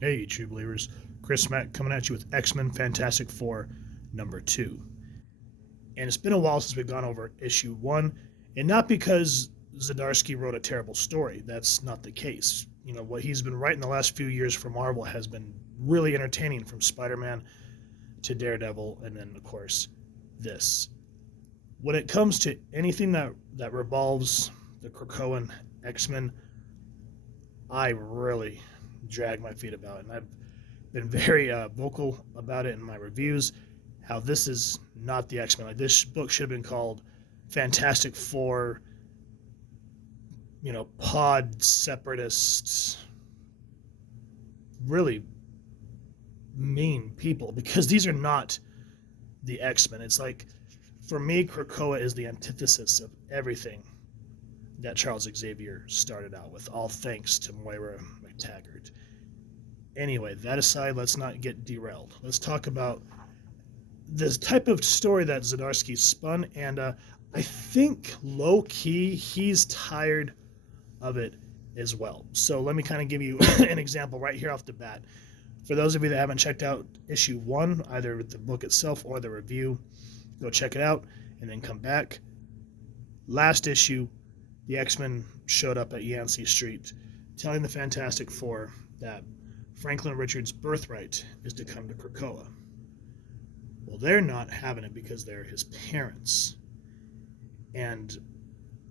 Hey, true believers. Chris Mack coming at you with X-Men Fantastic Four number 2. And it's been a while since we've gone over issue 1, and not because Zdarsky wrote a terrible story. That's not the case. You know, what he's been writing the last few years for Marvel has been really entertaining, from Spider-Man to Daredevil, and then, of course, this. When it comes to anything that revolves the Krakoan X-Men, I really drag my feet about it. And I've been very vocal about it in my reviews, how this is not the X-Men. Like, this book should have been called Fantastic Four, pod separatists, really mean people, because these are not the X-Men. It's like, for me, Krakoa is the antithesis of everything that Charles Xavier started out with, all thanks to Moira McTaggart. Anyway, that aside, let's not get derailed. Let's talk about this type of story that Zdarsky spun, and I think low-key he's tired of it as well. So let me kind of give you an example right here off the bat. For those of you that haven't checked out issue 1, either the book itself or the review, go check it out and then come back. Last issue, the X-Men showed up at Yancey Street telling the Fantastic Four that Franklin Richards' birthright is to come to Krakoa. Well, they're not having it because they're his parents. And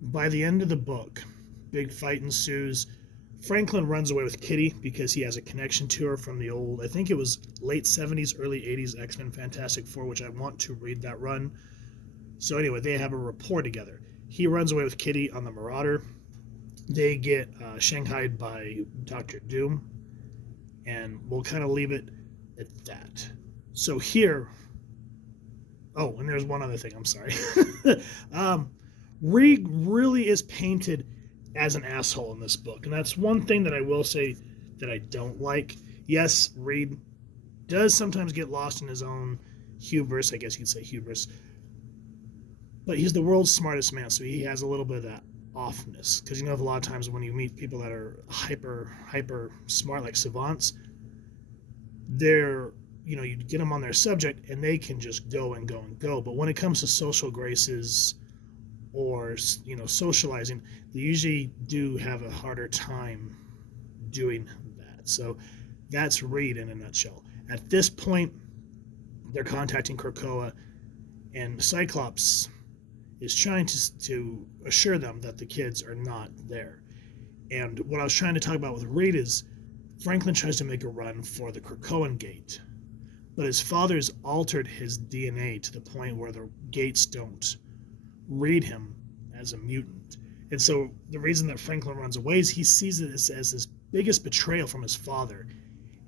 by the end of the book, big fight ensues. Franklin runs away with Kitty because he has a connection to her from the old, I think it was late 70s, early 80s X-Men Fantastic Four, which I want to read that run. So anyway, they have a rapport together. He runs away with Kitty on the Marauder. They get shanghaied by Dr. Doom, and we'll kind of leave it at that. So here, oh, and there's one other thing, I'm sorry. Reed really is painted as an asshole in this book, and that's one thing that I will say that I don't like. Yes, Reed does sometimes get lost in his own hubris, I guess you'd say hubris, but he's the world's smartest man, so he has a little bit of that offness. Because a lot of times when you meet people that are hyper smart, like savants, they're, you get them on their subject and they can just go and go and go. But when it comes to social graces or socializing, they usually do have a harder time doing that. So that's Reed in a nutshell. At this point, they're contacting Krakoa, and Cyclops is trying to assure them that the kids are not there. And what I was trying to talk about with Reed is Franklin tries to make a run for the Krakoan gate, but his father's altered his DNA to the point where the gates don't read him as a mutant. And so the reason that Franklin runs away is he sees it as his biggest betrayal from his father.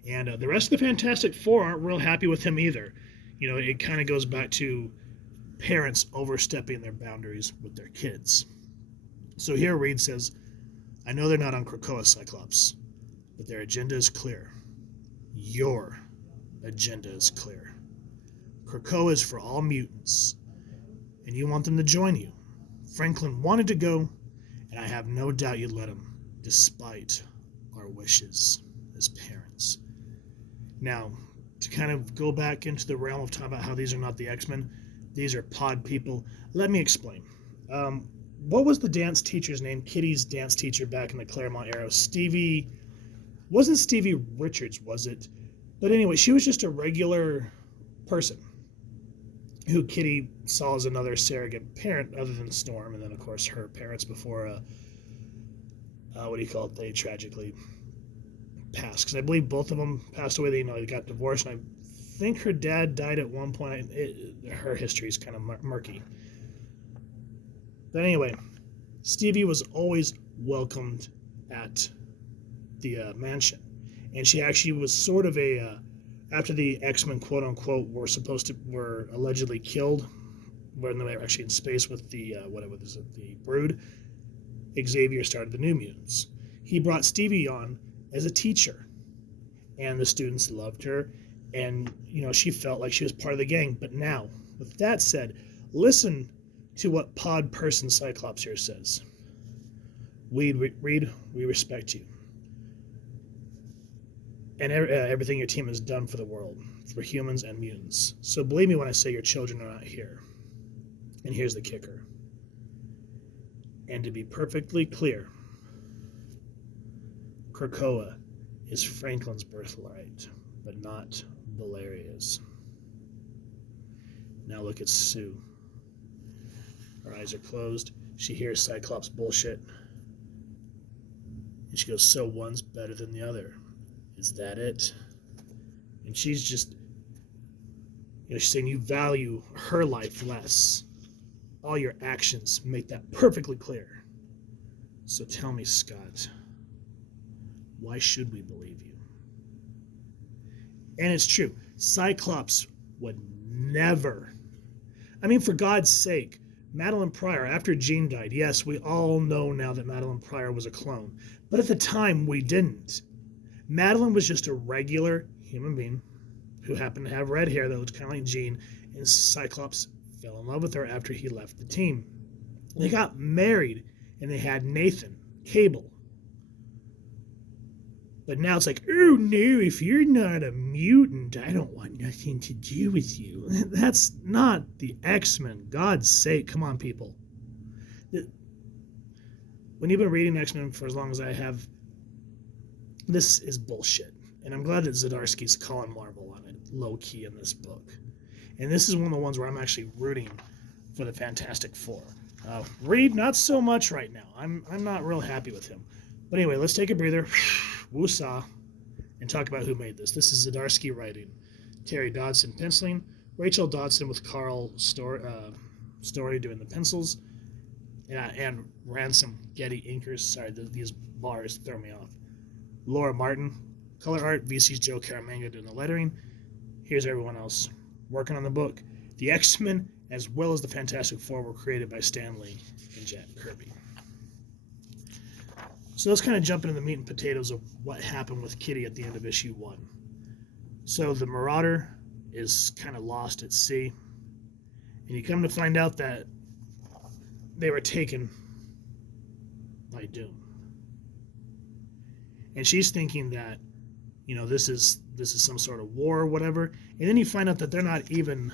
And the rest of the Fantastic Four aren't real happy with him either. It kind of goes back to parents overstepping their boundaries with their kids. So here Reed says, I know they're not on Krakoa, Cyclops, but their agenda is clear. Your agenda is clear. Krakoa is for all mutants, and you want them to join you. Franklin wanted to go, and I have no doubt you'd let him, despite our wishes as parents. Now, to kind of go back into the realm of talking about how these are not the X-Men, these are pod people. Let me explain. What was the dance teacher's name? Kitty's dance teacher back in the Claremont era. Wasn't Stevie Richards, was it? But anyway, she was just a regular person who Kitty saw as another surrogate parent other than Storm, and then, of course, her parents before, they tragically passed. Because I believe both of them passed away. They got divorced, and I think her dad died at one point. Her history is kind of murky. But anyway, Stevie was always welcomed at the mansion. And she actually was sort of after the X-Men, quote unquote, were allegedly killed, when they were actually in space with the Brood, Xavier started the New Mutants. He brought Stevie on as a teacher, and the students loved her, and she felt like she was part of the gang. But now, with that said, listen to what pod person Cyclops here says. Reed, we respect you. and everything your team has done for the world, for humans and mutants. So believe me when I say your children are not here. And here's the kicker. And to be perfectly clear, Krakoa is Franklin's birthright, but not Valeria's. Now look at Sue. Her eyes are closed. She hears Cyclops bullshit. And she goes, so one's better than the other. Is that it? And she's just, she's saying you value her life less. All your actions make that perfectly clear. So tell me, Scott, why should we believe you? And it's true. Cyclops would never. I mean, for God's sake, Madeline Pryor, after Jean died, yes, we all know now that Madeline Pryor was a clone. But at the time, we didn't. Madeline was just a regular human being who happened to have red hair that looked kind of like Jean, and Cyclops fell in love with her after he left the team. They got married, and they had Nathan, Cable. But now it's like, oh no, if you're not a mutant, I don't want nothing to do with you. That's not the X-Men. God's sake, come on, people. When you've been reading X-Men for as long as I have, this is bullshit. And I'm glad that Zdarsky's calling Marvel on it, low-key in this book. And this is one of the ones where I'm actually rooting for the Fantastic Four. Reed, not so much right now. I'm not real happy with him. But anyway, let's take a breather, woosah, and talk about who made this. This is Zdarsky writing, Terry Dodson penciling, Rachel Dodson with Carl Story doing the pencils, and Ransom Getty inkers. Sorry, these bars throw me off. Laura Martin, color art, VC's Joe Caramanga doing the lettering. Here's everyone else working on the book. The X-Men, as well as the Fantastic Four, were created by Stan Lee and Jack Kirby. So let's kind of jump into the meat and potatoes of what happened with Kitty at the end of issue 1. So the Marauder is kind of lost at sea, and you come to find out that they were taken by Doom. And she's thinking that, this is some sort of war or whatever. And then you find out that they're not even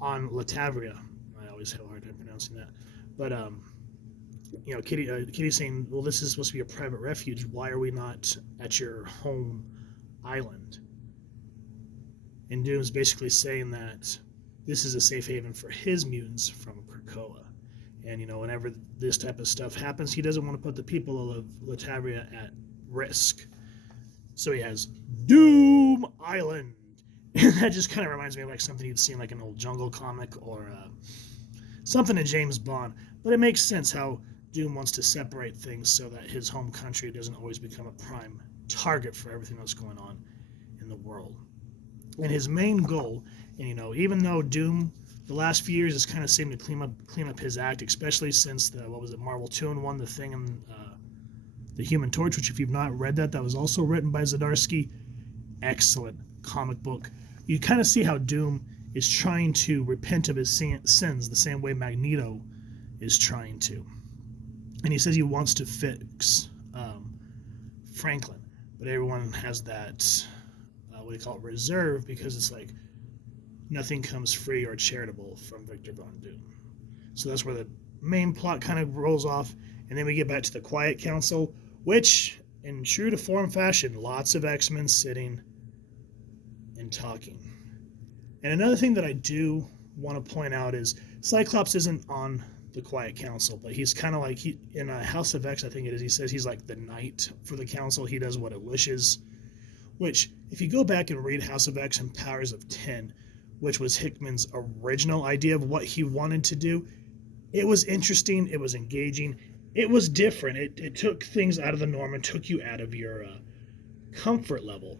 on Latavria. I always have a hard time pronouncing that. But Kitty's saying, well, this is supposed to be a private refuge. Why are we not at your home island? And Doom's basically saying that this is a safe haven for his mutants from Krakoa. And, whenever this type of stuff happens, he doesn't want to put the people of Latavria at risk. So he has Doom Island. And that just kind of reminds me of like something you'd seen like an old Jungle comic or something in James Bond. But it makes sense how Doom wants to separate things so that his home country doesn't always become a prime target for everything that's going on in the world. And his main goal, and even though Doom the last few years has kind of seemed to clean up his act, especially since the Marvel 2-in-1, the Thing, and the Human Torch, which if you've not read that was also written by Zdarsky. Excellent comic book. You kind of see how Doom is trying to repent of his sins the same way Magneto is trying to. And he says he wants to fix Franklin, but everyone has that reserve, because it's like nothing comes free or charitable from Victor Von Doom. So that's where the main plot kind of rolls off, and then we get back to the Quiet Council, which, in true to form fashion, lots of X-Men sitting and talking. And another thing that I do want to point out is Cyclops isn't on the Quiet Council, but he's kind of like, in House of X, I think it is, he says he's like the knight for the council. He does what it wishes, which, if you go back and read House of X and Powers of 10, which was Hickman's original idea of what he wanted to do, it was interesting, it was engaging, it was different. It took things out of the norm and took you out of your comfort level.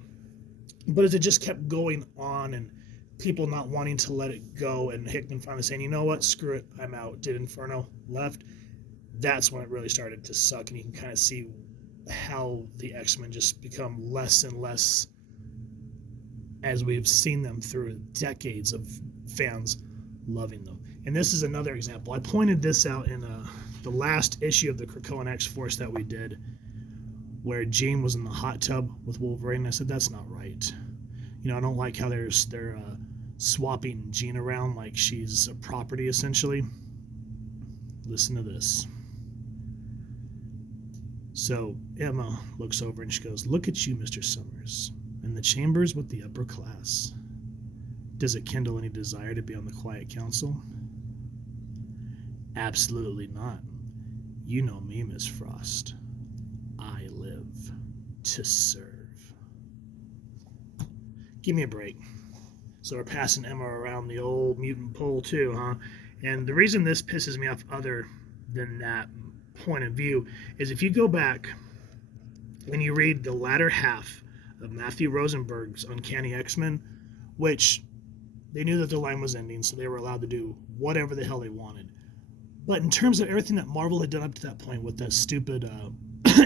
But as it just kept going on and people not wanting to let it go, and Hickman finally saying, you know what, screw it, I'm out, did Inferno, left, that's when it really started to suck, and you can kind of see how the X-Men just become less and less as we've seen them through decades of fans loving them. And this is another example. I pointed this out in the last issue of the Krakoan X-Force that we did, where Jean was in the hot tub with Wolverine. I said, that's not right. You know, I don't like how they're swapping Jean around like she's a property, essentially. Listen to this. So Emma looks over and she goes, look at you, Mr. Summers, in the chambers with the upper class. Does it kindle any desire to be on the Quiet Council? Absolutely not. You know me, Miss Frost. I live to serve. Give me a break. So we're passing Emma around the old mutant pole too, huh? And the reason this pisses me off other than that point of view is if you go back and you read the latter half of Matthew Rosenberg's Uncanny X-Men, which they knew that the line was ending, so they were allowed to do whatever the hell they wanted. But in terms of everything that Marvel had done up to that point with that stupid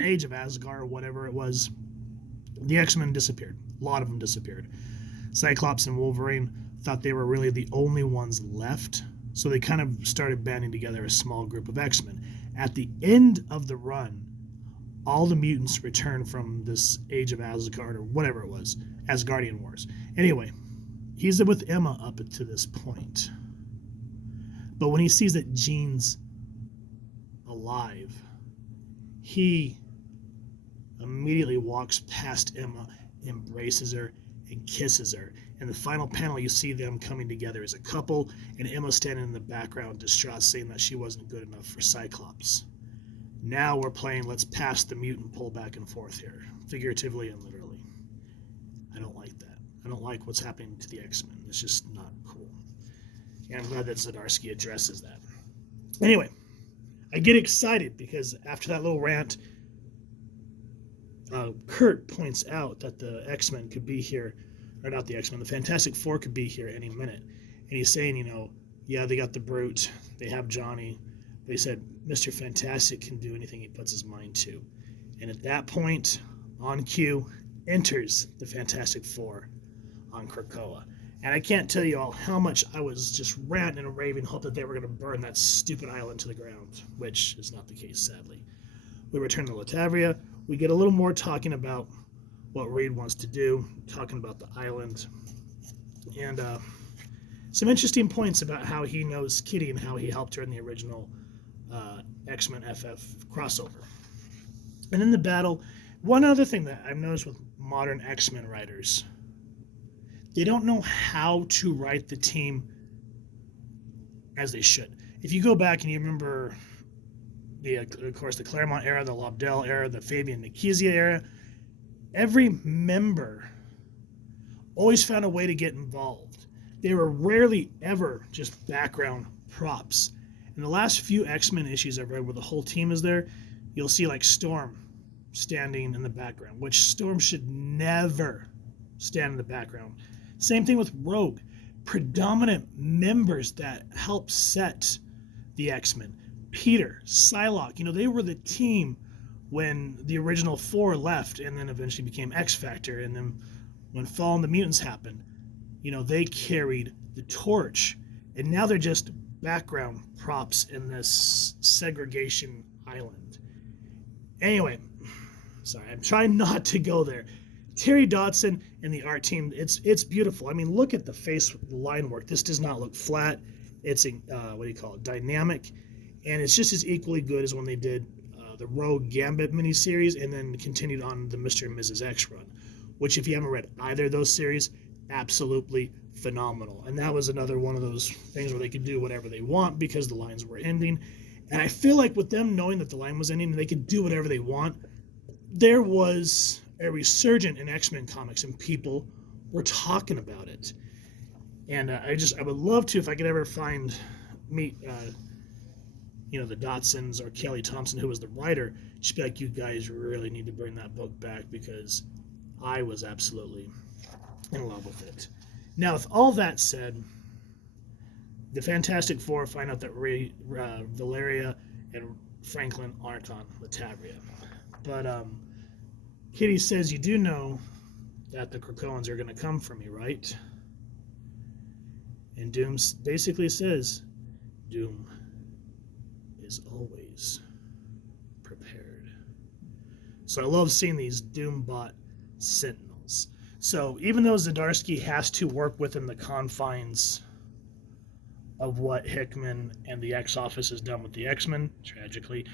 Age of Asgard or whatever it was, the X-Men disappeared. A lot of them disappeared. Cyclops and Wolverine thought they were really the only ones left, so they kind of started banding together a small group of X-Men. At the end of the run, all the mutants returned from this Age of Asgard or whatever it was, Asgardian Wars. Anyway, he's with Emma up to this point. But when he sees that Jean's alive, he immediately walks past Emma, embraces her, and kisses her. In the final panel, you see them coming together as a couple, and Emma standing in the background, distraught, saying that she wasn't good enough for Cyclops. Now we're playing let's pass the mutant pole back and forth here, figuratively and literally. I don't like that. I don't like what's happening to the X-Men. It's just not cool. And I'm glad that Zdarsky addresses that. Anyway, I get excited because after that little rant, Kurt points out that the X-Men could be here, or not the X-Men, the Fantastic Four could be here any minute. And he's saying, you know, yeah, they got the Brute, they have Johnny, but he said Mr. Fantastic can do anything he puts his mind to. And at that point, on cue, enters the Fantastic Four on Krakoa. And I can't tell you all how much I was just ranting and raving, hoping that they were going to burn that stupid island to the ground, which is not the case, sadly. We return to Latavia. We get a little more talking about what Reed wants to do, talking about the island, and some interesting points about how he knows Kitty and how he helped her in the original X-Men FF crossover. And in the battle, one other thing that I've noticed with modern X-Men writers, they don't know how to write the team as they should. If you go back and you remember of course, the Claremont era, the Lobdell era, the Fabian Nicieza era, every member always found a way to get involved. They were rarely ever just background props. In the last few X-Men issues I've read where the whole team is there, you'll see like Storm standing in the background, which Storm should never stand in the background. Same thing with Rogue. Predominant members that help set the X-Men. Peter, Psylocke, you know, they were the team when the original four left and then eventually became X-Factor. And then when Fall and the Mutants happened, you know, they carried the torch. And now they're just background props in this segregation island. Anyway, sorry, I'm trying not to go there. Terry Dodson and the art team, it's beautiful. I mean, look at the face line work. This does not look flat. It's, dynamic. And it's just as equally good as when they did the Rogue Gambit miniseries and then continued on the Mr. and Mrs. X run, which if you haven't read either of those series, absolutely phenomenal. And that was another one of those things where they could do whatever they want because the lines were ending. And I feel like with them knowing that the line was ending and they could do whatever they want, there was a resurgence in X-Men comics and people were talking about it. And I would love to, if I could ever meet the Dodsons or Kelly Thompson, who was the writer, just be like, you guys really need to bring that book back because I was absolutely in love with it. Now, with all that said, the Fantastic Four find out that Valeria and Franklin aren't on Latavia. But Kitty says, you do know that the Krakoans are going to come for me, right? And Doom basically says, Doom is always prepared. So I love seeing these Doombot Sentinels. So even though Zdarsky has to work within the confines of what Hickman and the X-Office has done with the X-Men, tragically,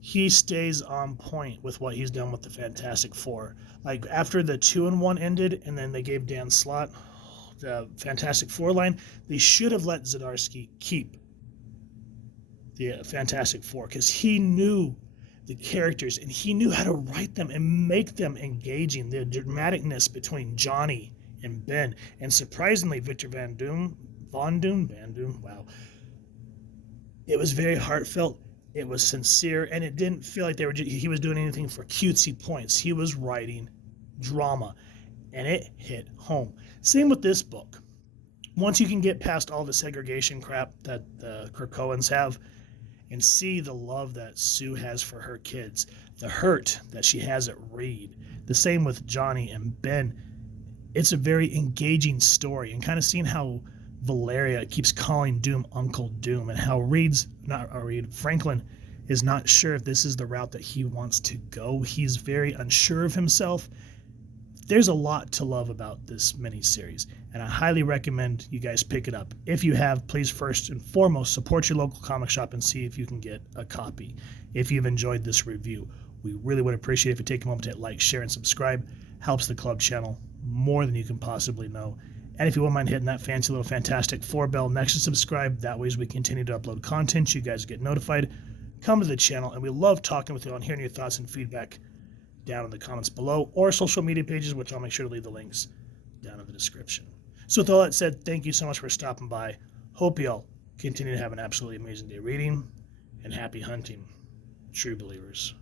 he stays on point with what he's done with the Fantastic Four. Like after the 2-in-1 ended and then they gave Dan Slott the Fantastic Four line, they should have let Zdarsky keep the Fantastic Four because he knew the characters and he knew how to write them and make them engaging. The dramaticness between Johnny and Ben, and surprisingly Victor Van Doom, wow. It was very heartfelt. It was sincere, and it didn't feel like he was doing anything for cutesy points. He was writing drama, and it hit home. Same with this book. Once you can get past all the segregation crap that the Krakoans have and see the love that Sue has for her kids, the hurt that she has at Reed, the same with Johnny and Ben, it's a very engaging story, and kind of seeing how Valeria keeps calling Doom Uncle Doom, and how Franklin is not sure if this is the route that he wants to go. He's very unsure of himself. There's a lot to love about this miniseries, and I highly recommend you guys pick it up. If you have, please first and foremost support your local comic shop and see if you can get a copy. If you've enjoyed this review, we really would appreciate if you take a moment to hit like, share, and subscribe. Helps the club channel more than you can possibly know. And if you wouldn't mind hitting that fancy little Fantastic Four bell next to subscribe, that way as we continue to upload content, you guys get notified. Come to the channel, and we love talking with you and hearing your thoughts and feedback down in the comments below, or social media pages, which I'll make sure to leave the links down in the description. So with all that said, thank you so much for stopping by. Hope you all continue to have an absolutely amazing day reading, and happy hunting, true believers.